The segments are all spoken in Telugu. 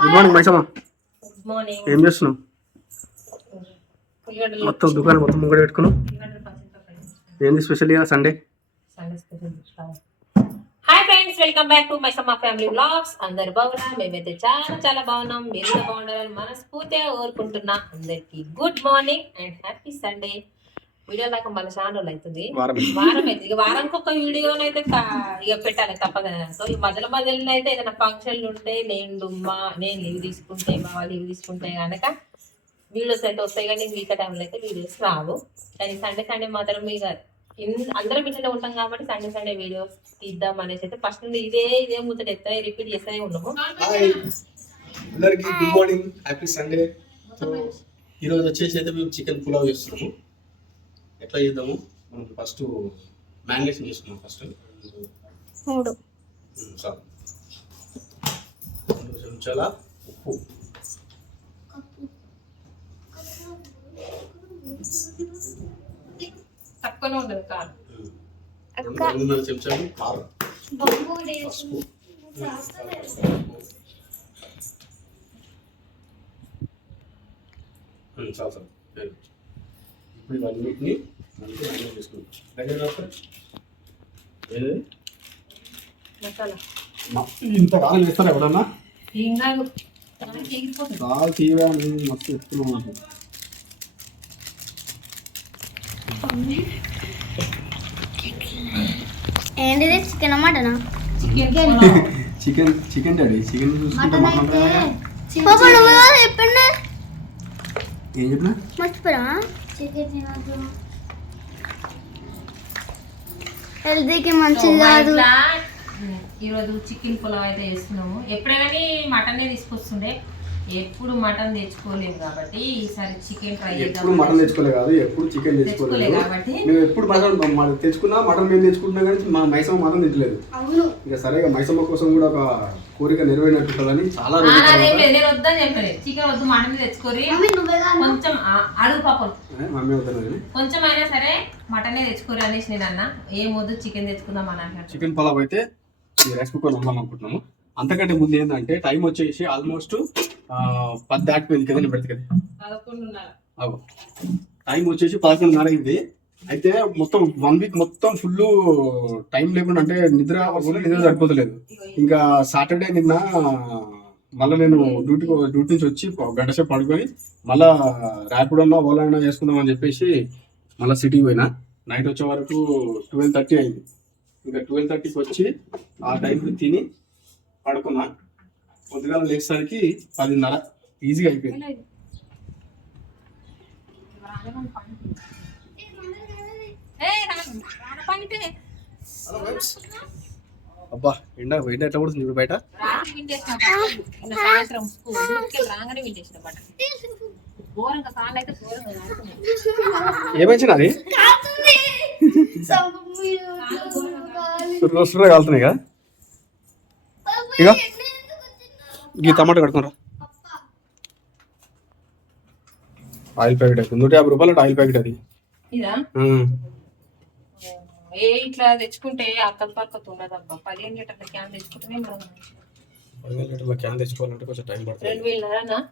గుడ్ మార్నింగ్ మైసమ్మ ఏం చేస్తున్నావు? ఉల్లిగడ్డలు మొత్తం దుకాణం మొత్తం ముంగడ వేసుకున్నాం. ఏంది స్పెషల్ ఇక Sunday. Hi friends welcome back to my Samma family vlogs అందరు బాగున్నాం? మేమైతే చాలా చాలా బాగున్నాం. మీరు బాగుండాలని మనస్ఫూర్తిగా కోరుకుంటున్నా. అందరికి good morning and happy Sunday video దాకా మన ఛానల్ అవుతుంది వారం అయితే ఇక వారానికి ఒక వీడియోనైతే కా- ఇక పెట్టాలి తప్పదు. సో ఈ మధ్యలో మధ్యలో అయితే ఏదైనా ఫంక్షన్లు ఉంటే నేను మా నేను లీవ్ తీసుకుంటే మా వాళ్ళు లీవ్ తీసుకుంటే కనుక వీడియోస్ అయితే వస్తాయి. కానీ మిగతా టైంలో అయితే వీడియోస్ రావు. కానీ సండే సండే మాత్రం ఇక ఇన్- అందరం ఇంట్లో ఉంటాం కాబట్టి సండే సండే వీడియోస్ తీద్దాం అనేసి అయితే ఫస్ట్ నుండి ఇదే ఇదే ముచ్చట ఎత్తా రిపీట్ చేస్తూనే ఉన్నాము. హాయ్. అందరికి good morning. Happy Sunday. So ఈరోజు వచ్చేసి అయితే మేము చికెన్ పులావ్ చేస్తున్నాము. ఎట్లా చేద్దాము? మనం ఫస్ట్ మ్యారినేషన్ చేసుకున్నాం ఫస్ట్. మూడు. చాలు రెండు చెంచాల ఉప్పు. తక్కువనే ఉండదు రెండున్నర చెంచాలు కారం. పసుపు. చాలు గుడ్. ఇప్పుడు ఇవన్నిటిని మనకి మ్యారినేట్ చేసుకుంటాం. రాస్తా. ఏది? ఇంత కాలం నేను మస్తు ఎత్తున్నాను నాకు ఏంటిది? Chicken మటనా? Chicken chicken chicken daddy chicken చూసుకుంటే ఏం చెప్పినా? మర్చిపోయా చికెన్ హెల్తీకి మంచిది కాదు. ఈరోజు చికెన్ పులావ్ అయితే చేస్తున్నాము. ఎప్పుడైనా మటనే తీసుకొస్తుండే. ఎప్పుడు మటన్ తెచ్చుకోలేము కాబట్టి ఈసారి చికెన్ ట్రై ఎప్పుడు మటన్ చేద్దాం తెచ్చుకోలే కాదు ఎప్పుడు చికెన్ తెచ్చుకోలేదు. తెచ్చుకోలే కాబట్టి. మేము ఎప్పుడు మటన్ తెచ్చుకున్నా మటన్ మేము తెచ్చుకుంటున్నా కానీ మా మైసమ్మ మటన్ అవును. ఇక సరే ఇక మైసమ్మ కోసం కూడా ఒక కోరిక నెరవేరినట్టు ఉంటుందని చాలా నేను వద్దని చెప్పలేదు చికెన్ వద్దు మటన్ తెచ్చుకోరి మమ్మీ నువ్వే కాదు. కొంచెం అడుగు పాపం. ఏ, మమ్మీ వద్దన్నది కొంచెం అయినా సరే మటనే తెచ్చుకోరి అనేసి నేను అన్న. ఏం వద్దు చికెన్ తెచ్చుకుందాం అని చికెన్ పలావ్ అయితే ఈ రైస్ కుక్కర్ ఉందాం అనుకుంటున్నాము. అంతకంటే ముందు ఏంటంటే టైం వచ్చేసి ఆల్మోస్ట్ పది దాటిపోయింది. కదా నేను పెడితే కదా. పదకొండున్నర. అవు టైం వచ్చేసి పదకొండున్నర అయింది. అయితే మొత్తం వన్ వీక్ మొత్తం ఫుల్ టైం లేకుండా అంటే నిద్ర నిద్ర సరిపోతలేదు. ఇంకా సాటర్డే నిన్న మళ్ళీ నేను డ్యూటీ డ్యూటీ నుంచి వచ్చి గంట సేపు పడుకొని మళ్ళా ర్యాపిడ్ అన్నా ఓలా అన్నా చేసుకుందాం అని చెప్పేసి మళ్ళీ సిటీకి పోయినా. నైట్ వచ్చే వరకు ట్వెల్వ్ థర్టీ అయింది. ఇంకా ట్వెల్వ్ థర్టీకి వచ్చి ఆ టైంకి తిని పడుకున్నా. పొద్దుగాల లేచేసరికి పదిన్నర ఈజీగా అయిపోయింది. అబ్బా ఎండ ఎండ ఎట్లా పడుతుంది ఇప్పుడు బయట. ఏమైనా అది సుర్ర సుర్ర కాలుతున్నాయి. కదా. ఇక ఈ టమాటా కడుతున్నారా? ఆయిల్ ప్యాకెట్ నూట యాభై రూపాయలు ఆయిల్ ప్యాకెట్ అది. ఏ ఇట్లా తెచ్చుకుంటే అక్కల పక్కత ఉండదబ్బా. పదిహేను లీటర్ల క్యాన్ తెచ్చుకుంటేనే మనం. పదివేల లీటర్ల క్యాన్ తెచ్చుకోవాలంటే కొంచెం టైం పడుతుంది. రెండు వేలన్నరనా?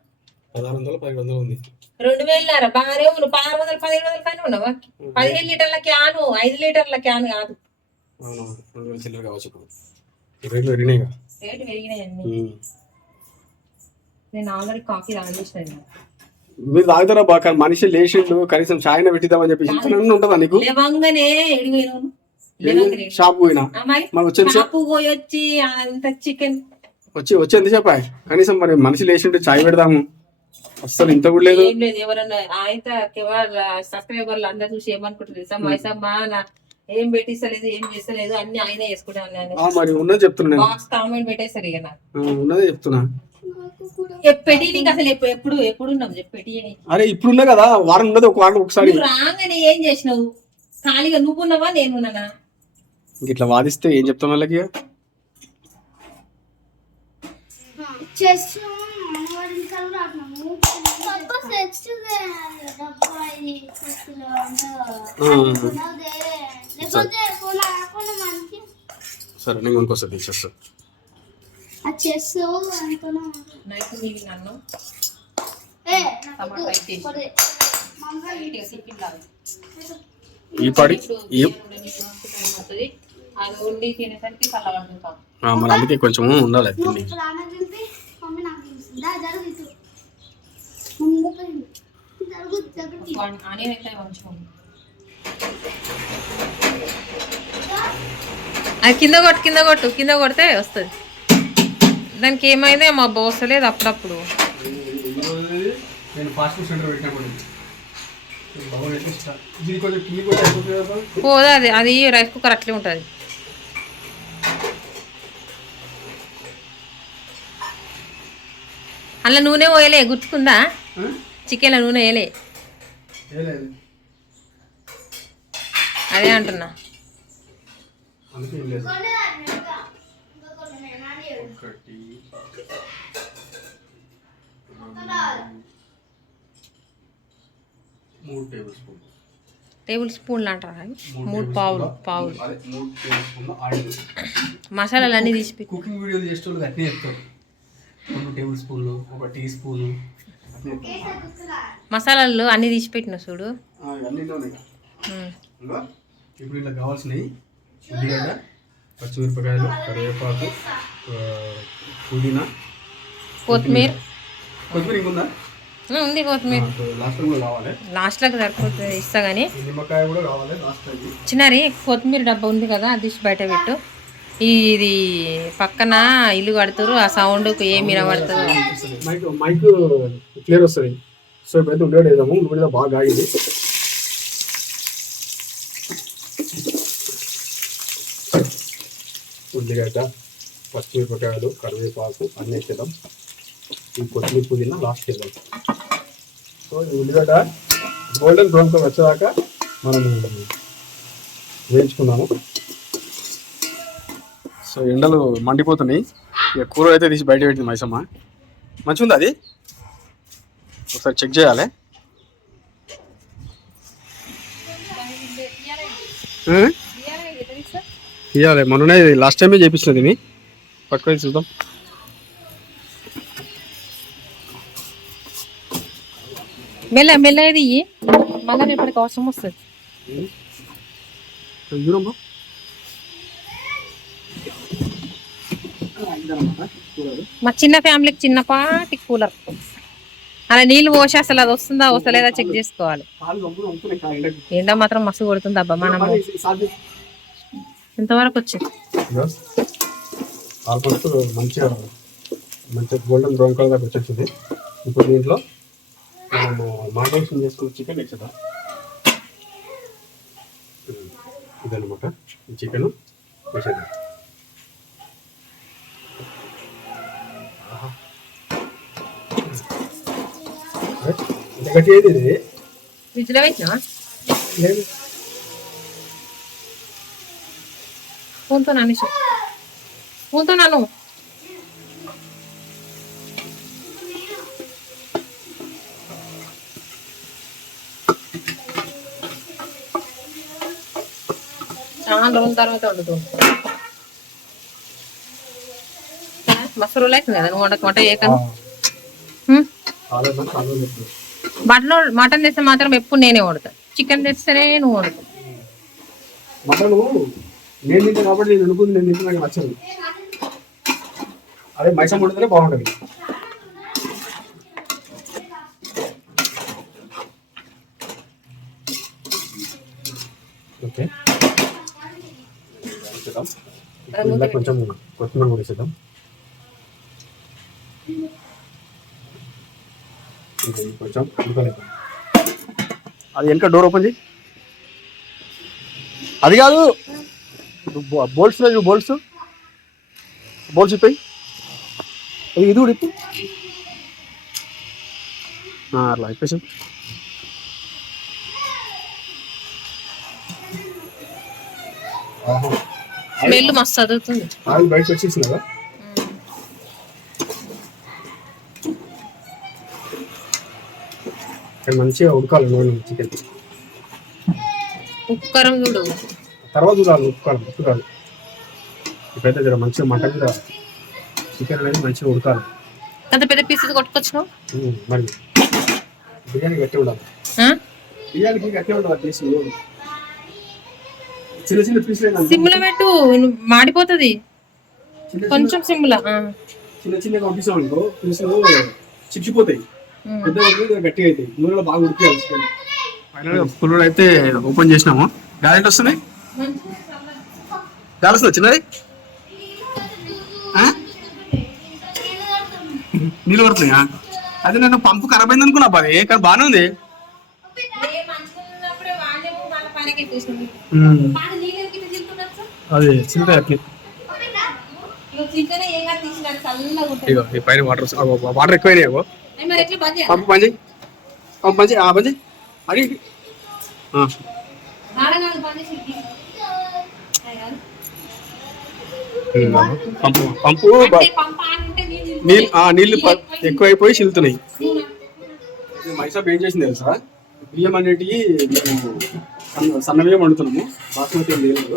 పదహారు వందలు పదిహేడు వందలు ఉంది. రెండు వేలన్నర? బాగానే ఉన్నావు పదహారు వందలు పదిహేను వందల ఉన్నావా పదిహేను లీటర్ల క్యాను ఐదు లీటర్ల క్యాన్ కాదు. అవును రెండు వేల చిల్లర కావచ్చు ఇప్పుడు. ఈ రేట్లు పెరిగినాయి కదా రేటు పెరిగినాయి అన్ని. ఉమ్. నేను ఆల్రెడీ కాఫీ తాగేసిన? మీరు తాగుతారా బాగా మనిషి లేచిండు కనీసం చాయన పెట్టిద్దామని చెప్పి ఇంత ఉంటుందా నీకు? లేవంగానే ఎడిగిపోయినావు లేవంగానే షాప్ పోయినా? అమ్మాయి మరి వచ్చేది షాపు పోయి వచ్చి అంత చికెన్. వచ్చి వచ్చి ఎంత చెప్పా కనీసం మరి మనిషి లేచింటే చాయ్ పెడదాము. అస్సలు ఇంత కూడా లేదు. ఏం లేదు ఎవరన్నా ఆయన సబ్స్క్రైబర్లు అందరు చూసి ఏమనుకుంటారు తెలుసా? నా ఏం పెట్టిస్తలేదు ఏం చేస్తలేదు అన్ని ఆయనే చేసుకుంటాను ఆ, మరి ఉన్నది చెప్తున్నా నేను. బాక్స్ కామెంట్ పెట్టేస్తారు ఇక నాకు. ఆ, ఉన్నదే చెప్తున్నా. పెట్టి నీకు అసలు ఎప్పు- ఎప్పుడు ఎప్పుడు ఉన్నావు చెప్పు పెట్టి అరే ఇప్పుడు ఉన్నా కదా వారం ఉన్నది ఒక వారం ఒకసారి. రాగానే ఏం చేసినావు? ఖాళీగా నువ్వు ఉన్నావా నేను ఉన్నానా? ఇట్లా వాదిస్తే ఏం చెప్తాం వాళ్ళకి సరే నేను కొనుక్కొస్తా తీసేస్తా. అనుకున్నా నైట్ ఈ పాడి అందుకే కొంచెం ఉండాలి. తిండి కింద కొట్టు కింద కొట్టు కింద కొడితే వస్తుంది. దానికి ఏమైందే? మా బోసలేదు అప్పుడప్పుడు. పోదా అది అది రైస్ కుక్కర్ అట్లే ఉంటుంది. అలా నూనె పోయలే గుర్తుకుందా? చికెన్లో నూనె వేయలే. అదే అంటున్నా. మూడు టేబుల్ స్పూన్ టేబుల్ స్పూన్లు అంటారా? మూడు పావులు పావులు. అదే మూడు టేబుల్ స్పూన్లు ఆయిల్. మసాలాలు అన్నీ తీసి పెట్టి. కుకింగ్ వీడియోలు చేసేటోళ్ళు అట్నే చెప్తారు రెండు టేబుల్ స్పూన్లు ఒక టీ స్పూన్. మసాలాలు అన్నీ తీసి పెట్టిన చూడు. ఇప్పుడు ఇలా కావాల్సినవి ఉల్లిగడ్డ పచ్చిమిరపకాయలు కరివేపాకు పుదీనా కొత్తిమీర. కొత్తిమీర ఇంకుందా? ఉంది కొత్తిమీర. లాస్ట్ లాస్ట్లోకి సరిపోతుంది ఇస్తా కానీ నిమ్మకాయ కూడా కావాలి చిన్నారి కొత్తిమీర డబ్బా ఉంది కదా అది బయట పెట్టు. ఇది పక్కన ఇల్లు కడుతురు ఆ సౌండ్కి ఏం వినబడుతుందో? మైక్ మైక్ క్లియర్ వస్తుంది. సో ఇప్పుడైతే వేద్దాము బాగా ఆగింది. ఉల్లిగడ్డ పచ్చిమిరపకాయలు కరివేపాకు అన్నీ వేసేద్దాం. ఈ కొత్తిమీర పుదీనా లాస్ట్ వేద్దాం సో ఈ ఉల్లిగడ్డ గోల్డెన్ బ్రౌన్తో వచ్చేదాకా మనం వేయించుకున్నాము. సో ఎండలు మండిపోతున్నాయి. ఇక కూర అయితే తీసి బయట పెట్టింది మైసమ్మ. మంచిగా ఉంది అది? ఒకసారి చెక్ చేయాలి? తీయాలి. మొన్ననే లాస్ట్ టైమే చేపించినది మీ పట్టుకొని చూద్దాం. మెల్ల మెల్లది మళ్ళీ రేపటికి అవసరం వస్తుంది. మా చిన్న ఫ్యామిలీకి చిన్నపాటి కూలర్. అలా నీళ్ళు పోసి అసలు అది వస్తుందా వస్తలేదా చెక్ చేసుకోవాలి. ఎండ మాత్రం మస్తు కొడుతుంది అబ్బా సాధ్యం. ఇంతవరకు వచ్చింది? మంచిగా మంచిగా గోల్డెన్ బ్రౌన్ కలర్ వచ్చేసింది ఇప్పుడు దీంట్లో మనము మాండేషన్ చేసుకున్న చికెన్ వేసేద్దాం ఉమ్, ఇదన్నమాట ఈ చికెన్ వేసేద్దాం ఆహా. ఇంత గట్టి ఏది ఇది ఫ్రిడ్జ్లో పెట్టినా లేదు ఫోన్తో నాని ఫోన్తో నాను చాలా రోజుల తర్వాత వండుతుంది మస్తు రోజులు అవుతుంది కదా నువ్వు మంది చెప్తున్నారు. మటన్ మటన్ తెస్తే మాత్రం ఎప్పుడు నేనే వండుతా. చికెన్ తెస్తేనే నువ్వు వండుతావు మటన్ నేను కాబట్టి నేను అనుకుంది నేను తింటే నాకు నచ్చదు. అదే మైసం వండితేనే బాగుంటుంది ఓకే వేసేద్దాం. ఇప్పుడు ఇలా కొంచెం కొత్తిమీర కూడా వేసేద్దాం. కొంచెం. అది వెనక డోర్ ఓపెన్ చేయి. అది కాదు. బోల్ట్స్ చూడు బోల్ట్స్. బోల్ట్స్ ఇప్పాయి ఇది కూడా ఇప్పు అట్లా ఇప్పేసి స్మెల్ మస్తు చదువుతుంది ఆయిల్ బయటకు వచ్చేసింది? కదా మంచిగా ఉడకాలి నూనె చికెన్. ఉప్పు కారం చూడు తర్వాత చూడాలి ఉప్పుకాలి ఉప్పుకాలి ఇప్పుడైతే జర మంచిగా మంట మీద చికెన్ అనేది మంచిగా ఉడకాలి. అంత పెద్ద పీసెస్ కొట్టుకొచ్చినావు? మరి. బిర్యానీ గట్టి ఉండాలి? బిర్యానీకి గట్టి ఉండాలి పీసు చిన్న చిన్న పీసులు సిమ్లో పెట్టు నువ్వు మాడిపోతుంది. చిన్న చిన్న కొంచెం సిమ్లా చిన్న చిన్నగా పంపిస్తాం అనుకో పీసులు చిక్కిపోతాయి పెద్ద గట్టిగా అవుతాయి నూనెలో బాగా ఉడికేయాలి ఫైనల్గా అయితే ఓపెన్ చేసినాము. గాలి వస్తున్నాయి? గాలి వస్తుంది చిన్నది ఆ? నీళ్ళు పడుతున్నాయా? అదే నేను పంపు ఖరాబ్ అయింది అనుకున్నా పది కానీ బాగానే ఉంది. అది చిన్న ఇగో ఈ పైన వాటర్ వాటర్ ఎక్కువైనాయి ఇగో. పంపు పంచి పంపు పంచి ఆ పంచి అది ఆ. పంపు పంపు. నీళ్ళు ఆ, నీళ్ళు ప- ఎక్కువైపోయి చిల్లుతున్నాయి. మైసాబ్ ఏం చేసింది తెలుసా? బియ్యం అనేటివి మేము సన్న- బియ్యం వండుతున్నాము బాస్మతి లేదు.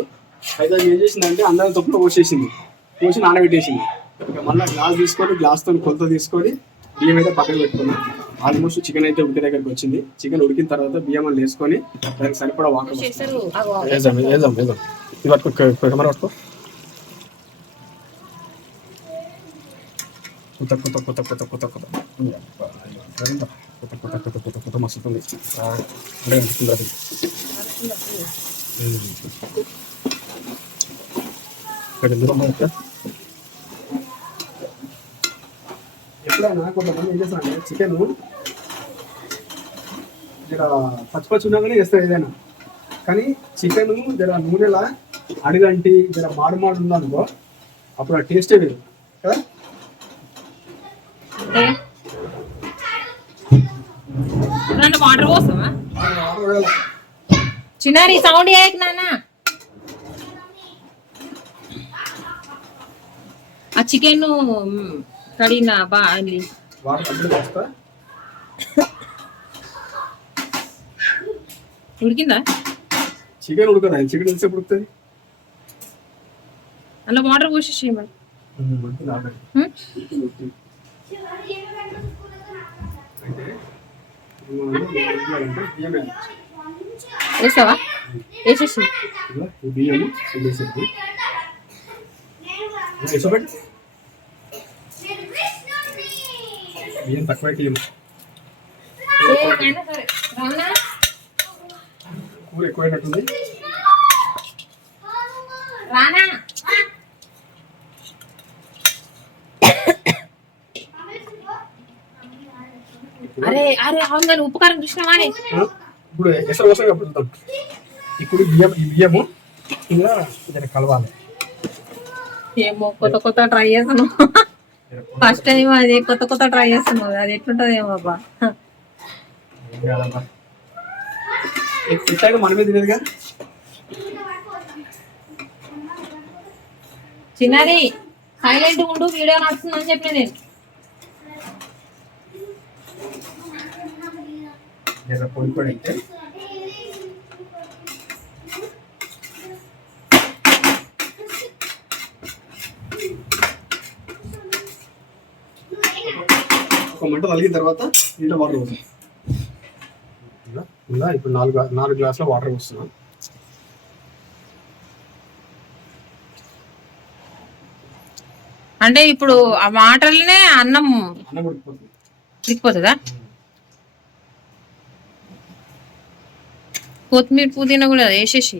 అయితే అది ఏం చేసిందంటే అందరం తప్పులో పోసేసింది. పోసి నానబెట్టేసింది. ఇక మళ్ళీ గ్లాస్ తీసుకొని గ్లాస్తో కొలత తీసుకొని బియ్యం అయితే పక్కన పెట్టుకున్నాం. ఆల్మోస్ట్ చికెన్ అయితే ఉడికే దగ్గరికి వచ్చింది. చికెన్ ఉడికిన తర్వాత బియ్యం అని వేసుకొని దానికి సరిపడా వాటర్ వేద్దాం వేద్దాం వేద్దాం ఇది పట్టుకో కెమెరా పట్టుకో. కొత్త కొత్త కొత్త కొత్త కొత్త కొత్త. కొత్త కొత్త కొత్త కొత్త కొత్త మస్తుంది ఇక్కడ? ఎప్పుడైనా కొంతమంది ఏం చేస్తారంటే చికెన్ జర పచ్చి పచ్చి ఉన్నా కానీ వేస్తారు ఏదైనా. కానీ చికెన్ జర నూనెలా అడిగంటి జర మాడు మాడు ఉందనుకో అప్పుడు ఆ టేస్టే వేరు. కదా? రెండు వాటర్ పోస్తావా? చిన్నారి సౌండ్ చేయకు నాన్న? ಆ ಚಿಕನ್ ಕಡಿನ ಬಾ ಅಲ್ಲಿ ఉడికిందా? చికెన్ ఉడకదా? చికెన్ ఎంత సేపు ఉడుకుతుంది? అలా వాటర్ పోసేసి మరి. వేసావా వేసేసి బియ్యం తక్కువ తీయం కూర ఎక్కువైనట్టుంది. అరే అరే అవును కానీ ఉపకారం కృష్ణవాణి ఇప్పుడు ఎసరు కోసం ఇప్పుడు బియ్యం ఈ బియ్యము ఇలా కలవాలి. ఏమో కొత్త కొత్త ట్రై చేస్తాను ఫస్ట్ టైం అది కొత్త కొత్త ట్రై చేస్తున్నావు. అది ఎట్లుంటది ఏమో అబ్బా చిన్నది సైలెంట్ ఉండు వీడియో నడుస్తుందని చెప్పిన నేను పొడి పొడి అయితే. మంట తగిలిన తర్వాత ఇంట్లో వాటర్ ఇలా ఇలా ఇప్పుడు నాలుగు నాలుగు గ్లాసుల వాటర్ పోస్తున్నాం. అంటే ఇప్పుడు ఆ వాటర్లనే అన్నం అన్నం ఉడికిపోతుందా? కొత్తిమీర పుదీనా కూడా వేసేసి.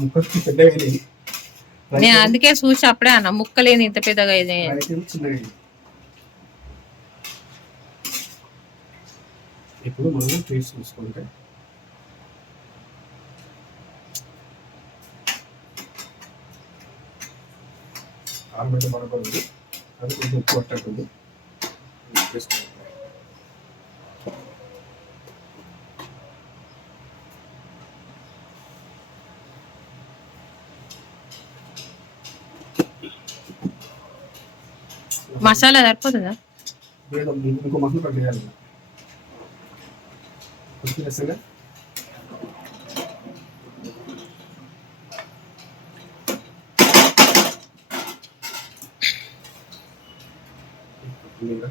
ముక్కకి పెద్దగా నేను అందుకే చూసి అప్పుడే అన్న ముక్కలేని ఇంత పెద్దగా ఇది. ఇప్పుడు మనం టేస్ట్ చూసుకుంటే. పడకూడదు అది కొంచెం ఉప్పు పట్టకుండా మసాలా సరిపోతుందా? లేదా ఇంకో మసాలా కట్ చేయాలి ఇలా. కొంచెం వేస్తాగా ఇంకా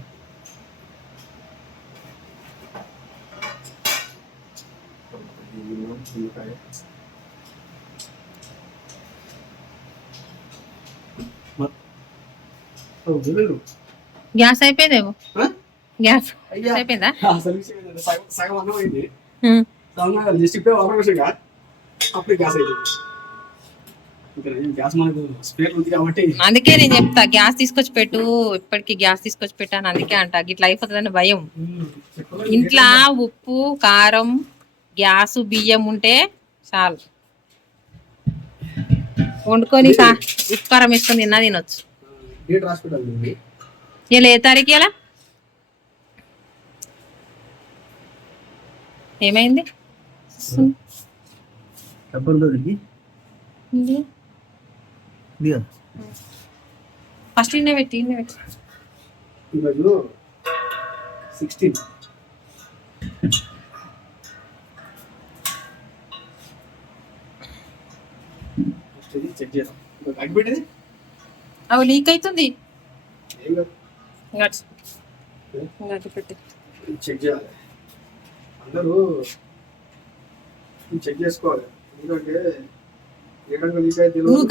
నిమ్మకాయ మ- ఓ, వెలుగు. గ్యాస్ అయిపోయిందేమో? గ్యాస్. అయిపోయిందా. సగం అన్నం అయింది. జస్ట్ ఇప్పుడే అప్పుడే గ్యాస్ అయిపోయింది. అందుకే నేను చెప్తా గ్యాస్ తీసుకొచ్చి పెట్టు. ఇప్పటికి గ్యాస్ తీసుకొచ్చి పెట్టాను. అందుకే అంట. ఇట్లా అయిపోతుందని భయం. ఇంట్లో ఉప్పు కారం గ్యాస్ బియ్యం ఉంటే చాలు. వండుకొని ఉప్పు కారం వేసుకొని తిన్నా తినొచ్చు. పెట్టాలి దీన్ని. ఇలా ఏ తారీఖు ఇలా ఏమైంది? ఉందా. ఫస్ట్ ఇన్నే పెట్టి ఇన్నే పెట్టి. ఈరోజు సిక్స్టీన్ చెక్ చేద్దాం. పెట్టేది? అవి లీక్ అవుతుంది. చెక్ చేయాలి. అందరూ చెక్ చేసుకోవాలి. ఎందుకంటే ఏ రకంగా లీక్ అయితే నువ్వు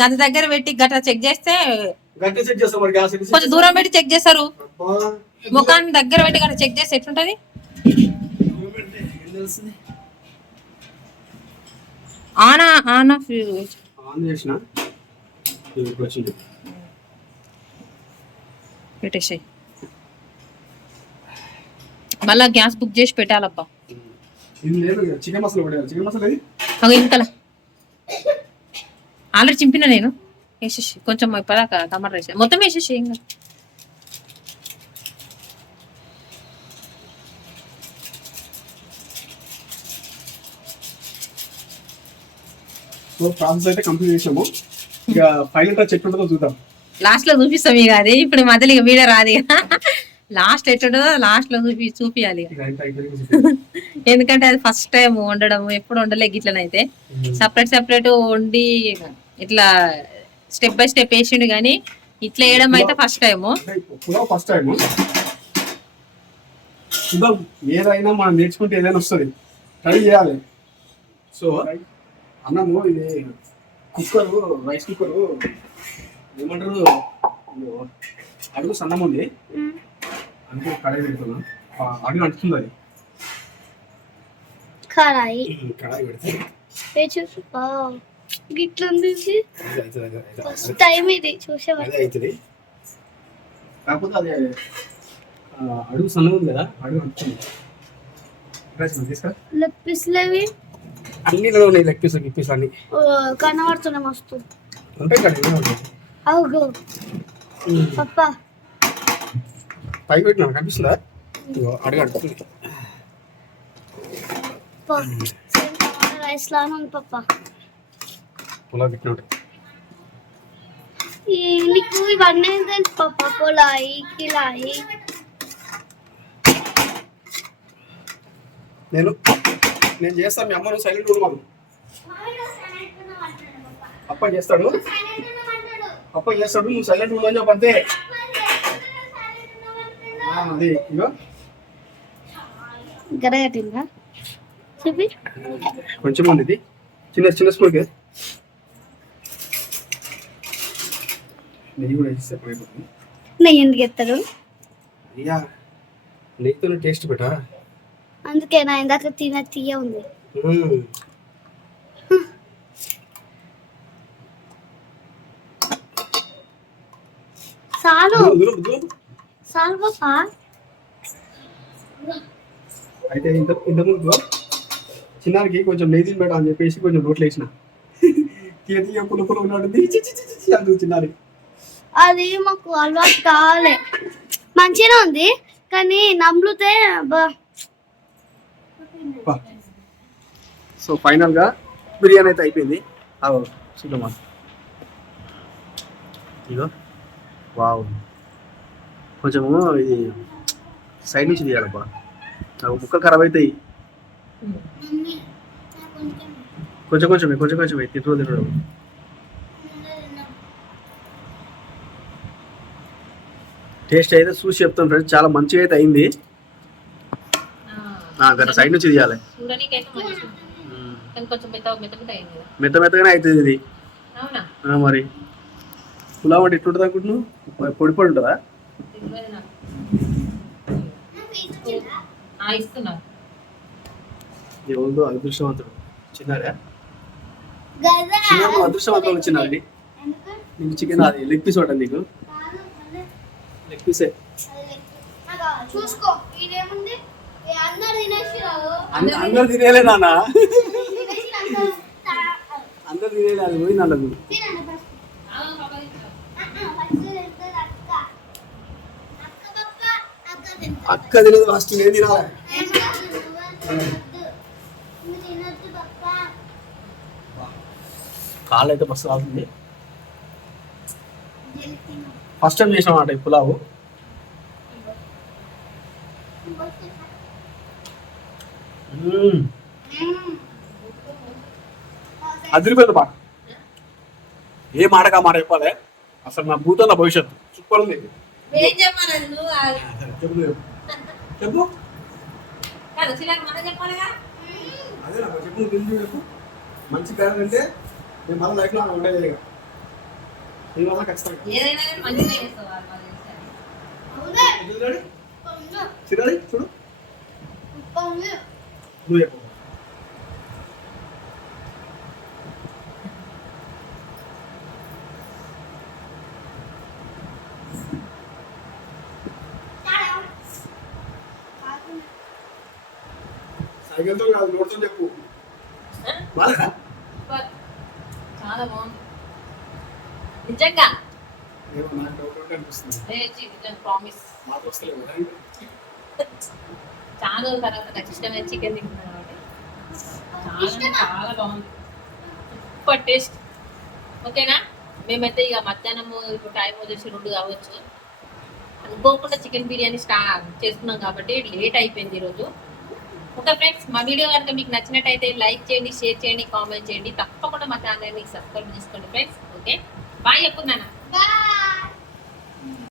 గంధ దగ్గర పెట్టి గట్రా చెక్ చేస్తే కొంచెం దూరం పెట్టి చెక్ చేస్తారు. ముఖాన్ని దగ్గర పెట్టి గట్రా చెక్ చేస్తే ఎట్లుంటది? ఆన్ ఆన్ ఆఫ్ ఆన్ చేసిన? వచ్చింది. పెట్టేసాయి. మళ్ళా గ్యాస్ బుక్ చేసి పెట్టాలబ్బా. చికెన్ మసాలా పడేయాలి చికెన్ ఆల్రెడీ చింపిన నేను. వేసేసి కొంచెం ఇప్పదాకా టమాటా వేసి మొత్తం వేసేసి ఇంకా. ప్రాసెస్ అయితే కంప్లీట్ చేసాము. ఇక ఫైనల్ టచ్ ఎట్లుంటుందో చూద్దాం. లాస్ట్లో చూపిస్తాం ఇక అది ఇప్పుడు మధ్యలో ఇక వీడియో రాదు ఇక. లాస్ట్ ఎట్టుంటుందో లాస్ట్లో చూపి చూపియాలి ఇక. ఎందుకంటే అది ఫస్ట్ టైం వండడం ఎప్పుడు వండలే గిట్లనైతే సపరేట్ సపరేట్ వండి ఇట్లా స్టెప్ బై స్టెప్ వేసిండు కానీ ఇట్లా వేయడం అయితే first time pulao first time చూద్దాం ఏదైనా మనం నేర్చుకుంటే ఏదైనా వస్తుంది. ట్రై చేయాలి. సో అన్నము ఇది కుక్కరు రైస్ కుక్కరు ఏమంటారు అడుగు సన్నం ఉంది. అందుకే కడాయి పెడుతున్నా. అడుగు అంటుతుంది అది. కడాయి. కడాయి పెడితే. గిట్లుంది. ఫస్ట్ టైం ఇది చూసేవాళ్ళు కాకపోతే అది అడుగు సన్నం ఉంది కదా అడుగు మరి తీసుకురా పీస్లు అవి అన్ని ఉన్నాయి లెగ్ పీస్ గిగ్ పీస్ అన్ని కనబడుతున్నాయి మస్తు. ఉంటాయి కదా అవుగో పప్ప పైకి పెట్టినా? కనిపిస్తుందా? అడుగు రైస్ ఉంది పప్ప పొలా నీకు ఇవన్నీ తెలుసు పప్ప పొలాయి కిలాయి. నేను నేను చేస్తాను మీ అమ్మను సైలెంట్ ఉండమను అప్ప చేస్తాడు. అప్ప చేస్తాడు నువ్వు సైలెంట్ ఉండమని చెప్పు అంతే. ఆ, అది ఇగో. కొంచెం ఉంది ఇది. చిన్న చిన్న స్పూన్కి నెయ్యి కూడా అయిపోతుంది. నెయ్యి ఎందుకు ఎత్తారు? అయ్యా నెయ్యితో టేస్ట్ పెట్టా అందుకే నా ఇందాక తిన తీయ ఉంది. మ్మ్. చాలు పప్ప అయితే ఇంత ఇంతకుముందు చిన్నారికి కొంచెం తిని పెట్టా అని చెప్పేసి కొంచెం రోట్లు వేసిన. తీయ తీయ పుల్ల పుల్ల ఉన్నాడు. అంటుంది చిన్నారి. అది మాకు అలవాటు కావాలి మంచిగానే ఉంది కానీ నమ్ముతే సో ఫైనల్గా బిర్యానీ అయితే అయిపోయింది. అవు చూద్దామా ఇగో వావ్. కొంచెము ఇది సైడ్ నుంచి తీయాలబ్బా. నాకు ముక్కలు ఖరాబ్ అవుతాయి. కొంచెం కొంచెం కొంచెం కొంచెం తింటూ తినడం టేస్ట్ అయితే చూసి చెప్తాను ఫ్రెండ్స్. చాలా మంచిగా అయితే అయింది. గత సైడ్ నుంచి తీయాలి. మెత్త మెత్తగానే అవుతుంది ఇది. అవునా? ఆ, మరి. పులావ్ అంటే ఎట్లుంటుంది అనుకుంటున్నావు? పొడి పొడి ఉంటుందా? తెలియదు నాకు పీస్ వచ్చిందా ఆ, ఇస్తున్నారు ఎవరు అదృష్టవంతుడు చిన్నారా? చిన్న అదృష్టవంతుడు చిన్నారండి ఎందుకు? నీకు చికెన్ అది లెగ్ పీస్ ఒకటి నీకు. లెగ్ పీసే. అది లెక్క. నాకు చూసుకో ఇదేముంది? అందరు అంద- తినేలే నాన్న. అందరు తినేలే అది పోయి వాళ్ళకు అక్క తినదు ఫస్ట్ నేను తినాలి? కాళ్ళు అయితే మస్తు అవుతుంది ఫస్ట్ టైం చేసిన మాట ఈ పులావు. అదిరిపోయింది మాట ఏ మాటగా మాట చెప్పాలి? అసలు నా భూతం నా భవిష్యత్తు. సూపర్ ఉంది. చెప్పు మనం మంచి బ్యాగ్ అంటే నేను మళ్ళీ లైఫ్లో ఉండేది ఖచ్చితంగా. చూడు. పొంగు. నువ్వు చెప్పు. సైకిల్తో కాదు నోట్తో. చాలా బాగుంది. నిజంగా? నాకు డౌట్ అనిపిస్తుంది. ప్రామిస్ మాకు వస్తలేవు కదా చాలా రోజుల తర్వాత నాకు ఇష్టమైన చికెన్ తింటున్నాను కాబట్టి చాలా చాలా బాగుంది. Super taste. ఓకేనా? మేమైతే ఇక మధ్యాహ్నం ఇప్పుడు టైం వచ్చేసి రెండు కావచ్చు. అనుకోకుండా చికెన్ బిర్యానీ స్టా చేసుకున్నాం కాబట్టి లేట్ అయిపోయింది ఈరోజు. ఓకే ఫ్రెండ్స్ మా వీడియో కనుక మీకు నచ్చినట్టయితే లైక్ చేయండి షేర్ చేయండి కామెంట్ చేయండి. తప్పకుండా మా ఛానల్ని సబ్స్క్రైబ్ చేసుకోండి ఫ్రెండ్స్. ఓకే? బాయ్ చెప్పున్నాను